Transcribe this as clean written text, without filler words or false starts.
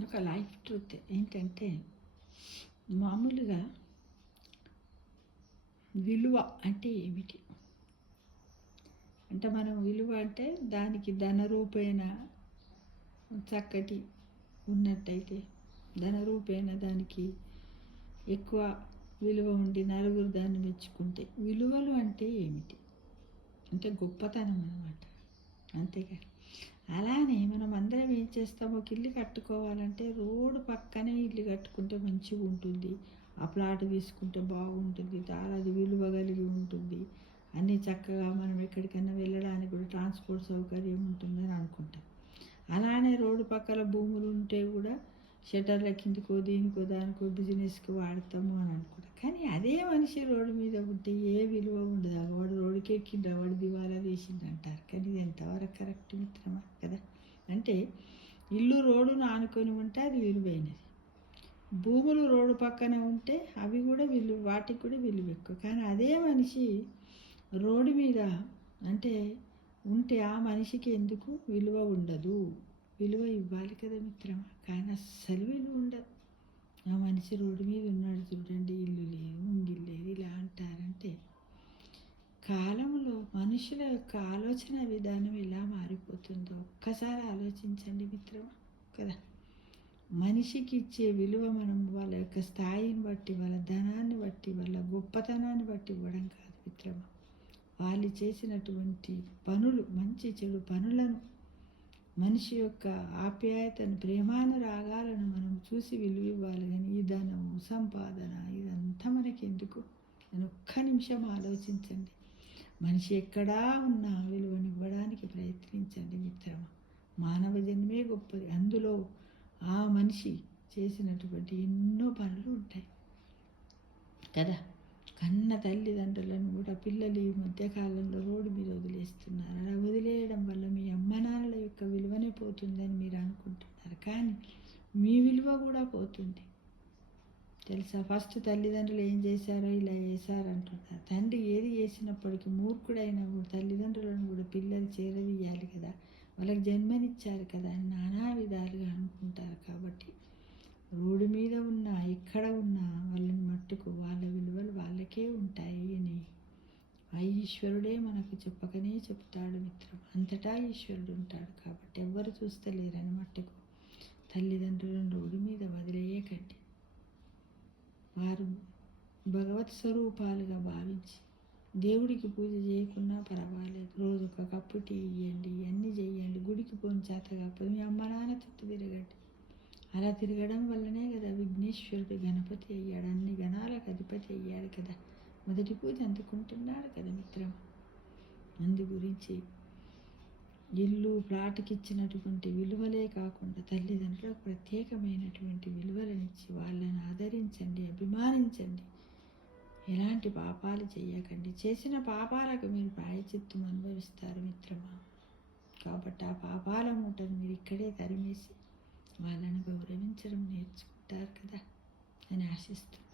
ఒక life truth ఏంటంటే మామూలుగా విలువ అంటే ఏమిటి అంటే మనం విలువ అంటే దానికి ధనరూపేణ చక్కటి ఉన్నట్టయితే ధనరూపేణ దానికి ఎక్కువ విలువ ఉండి నలుగురు దాన్ని మెచ్చుకుంటే విలువలు అంటే ఏమిటి అంటే గొప్పతనం అన్నమాట. అంతేగా అలానే మనం అందరం ఏం చేస్తామో ఒక ఇల్లు కట్టుకోవాలంటే రోడ్డు పక్కనే ఇల్లు కట్టుకుంటే మంచిగా ఉంటుంది, ఆ ప్లాట్ తీసుకుంటే బాగుంటుంది, చాలా అది విలువ కలిగి ఉంటుంది, అన్నీ చక్కగా మనం ఎక్కడికైనా వెళ్ళడానికి కూడా ట్రాన్స్పోర్ట్ సౌకర్యం ఉంటుందని అనుకుంటాం. అలానే రోడ్డు పక్కల భూములు ఉంటే కూడా షటర్ల కిందకో దీనికో దానికో బిజినెస్కి వాడతాము అని అనుకుంటాం. కానీ అదే మనిషి రోడ్డు మీద ఉంటే ఏ విలువ ఉండదు, వాడు రోడ్డుకి ఎక్కిండ్రా వాడు దివాలా తీసిండు అంటారు. కానీ ఇది ఎంతవరకు కరెక్ట్ మిత్రమా కదా. అంటే ఇల్లు రోడ్డును ఆనుకొని ఉంటే అది విలువైనది, భూములు రోడ్డు పక్కన ఉంటే అవి కూడా వాటికి కూడా విలువ ఎక్కువ. కానీ అదే మనిషి రోడ్డు మీద అంటే ఉంటే ఆ మనిషికి ఎందుకు విలువ ఉండదు, విలువ ఇవ్వాలి కదా మిత్రమా. కానీ అస్సలు విలువ ఉండదు. ఆ మనిషి రోడ్డు మీద ఉన్నాడు చూడండి, ఇల్లు లేదు ముంగిల్లు లేదు ఇలా అంటారంటే కాలంలో మనుషుల యొక్క ఆలోచన విధానం ఎలా మారిపోతుందో ఒక్కసారి ఆలోచించండి మిత్రమా కదా. మనిషికి ఇచ్చే విలువ మనం వాళ్ళ యొక్క స్థాయిని బట్టి, వాళ్ళ ధనాన్ని బట్టి, వాళ్ళ గొప్పతనాన్ని బట్టి ఇవ్వడం కాదు మిత్రమా. వాళ్ళు చేసినటువంటి పనులు, మంచి చెడు పనులను, మనిషి యొక్క ఆప్యాయతను, ప్రేమానురాగాలను మనం చూసి విలువ ఇవ్వాలి. కానీ ఈ ధనము, సంపాదన ఇదంతా మనకి ఎందుకు అని ఒక్క నిమిషం ఆలోచించండి. మనిషి ఎక్కడా ఉన్నా విలువనివ్వడానికి ప్రయత్నించండి మిత్రమా. మానవ జన్మే గొప్పది, అందులో ఆ మనిషి చేసినటువంటి ఎన్నో పనులు ఉంటాయి కదా. కన్న తల్లిదండ్రులను కూడా పిల్లలు ఈ మధ్యకాలంలో రోడ్డు మీద వదిలేస్తున్నారు. అలా వదిలేయడం వల్ల మీ అమ్మ నాన్నల యొక్క విలువనే పోతుందని మీరు అనుకుంటున్నారు, కానీ మీ విలువ కూడా పోతుంది తెలుసా. ఫస్ట్ తల్లిదండ్రులు ఏం చేశారో ఇలా చేశారంటున్నారు. తండ్రి ఏది చేసినప్పటికీ మూర్ఖుడైన తల్లిదండ్రులను కూడా పిల్లలు చేరదీయాలి కదా, వాళ్ళకి జన్మనిచ్చారు కదా అని నానా విధాలుగా అనుకుంటారు. కాబట్టి రోడ్డు మీద ఉన్నా ఎక్కడ ఉన్నా వాళ్ళని మట్టుకు వాళ్ళ విలువలు వాళ్ళకే ఉంటాయి అని ఆ ఈశ్వరుడే మనకు చెప్పకనే చెప్తాడు మిత్రం. అంతటా ఈశ్వరుడు ఉంటాడు కాబట్టి ఎవ్వరు చూస్తలేరని మట్టుకు తల్లిదండ్రులను రోడ్డు మీద వదిలేయకండి. వారు భగవత్ స్వరూపాలుగా భావించి దేవుడికి పూజ చేయకున్నా పర్వాలేదు, రోజు ఒక కప్పు టీ ఇవ్వండి, అన్నీ చేయండి, గుడికి పోని చేత కాకపోతే మీ అమ్మ నాన్న చుట్టూ తిరగండి. అలా తిరగడం వల్లనే కదా విఘ్నేశ్వరుడు గణపతి అయ్యాడు, అన్ని గణాలకు అధిపతి అయ్యాడు కదా, మొదటి పూజ అందుకుంటున్నాడు కదా మిత్రం. అందు గురించి ఇల్లు ప్లాట్కి ఇచ్చినటువంటి విలువలే కాకుండా తల్లిదండ్రులకు ప్రత్యేకమైనటువంటి విలువలనిచ్చి వాళ్ళని ఆదరించండి, అభిమానించండి. ఎలాంటి పాపాలు చేయకండి, చేసిన పాపాలకు మీరు ప్రాయచిత్తం అనుభవిస్తారు మిత్రమా. కాబట్టి ఆ పాపాల మూటను మీరు ఇక్కడే తరిమేసి వాళ్ళని గౌరవించడం నేర్చుకుంటారు కదా అని ఆశిస్తున్నాను.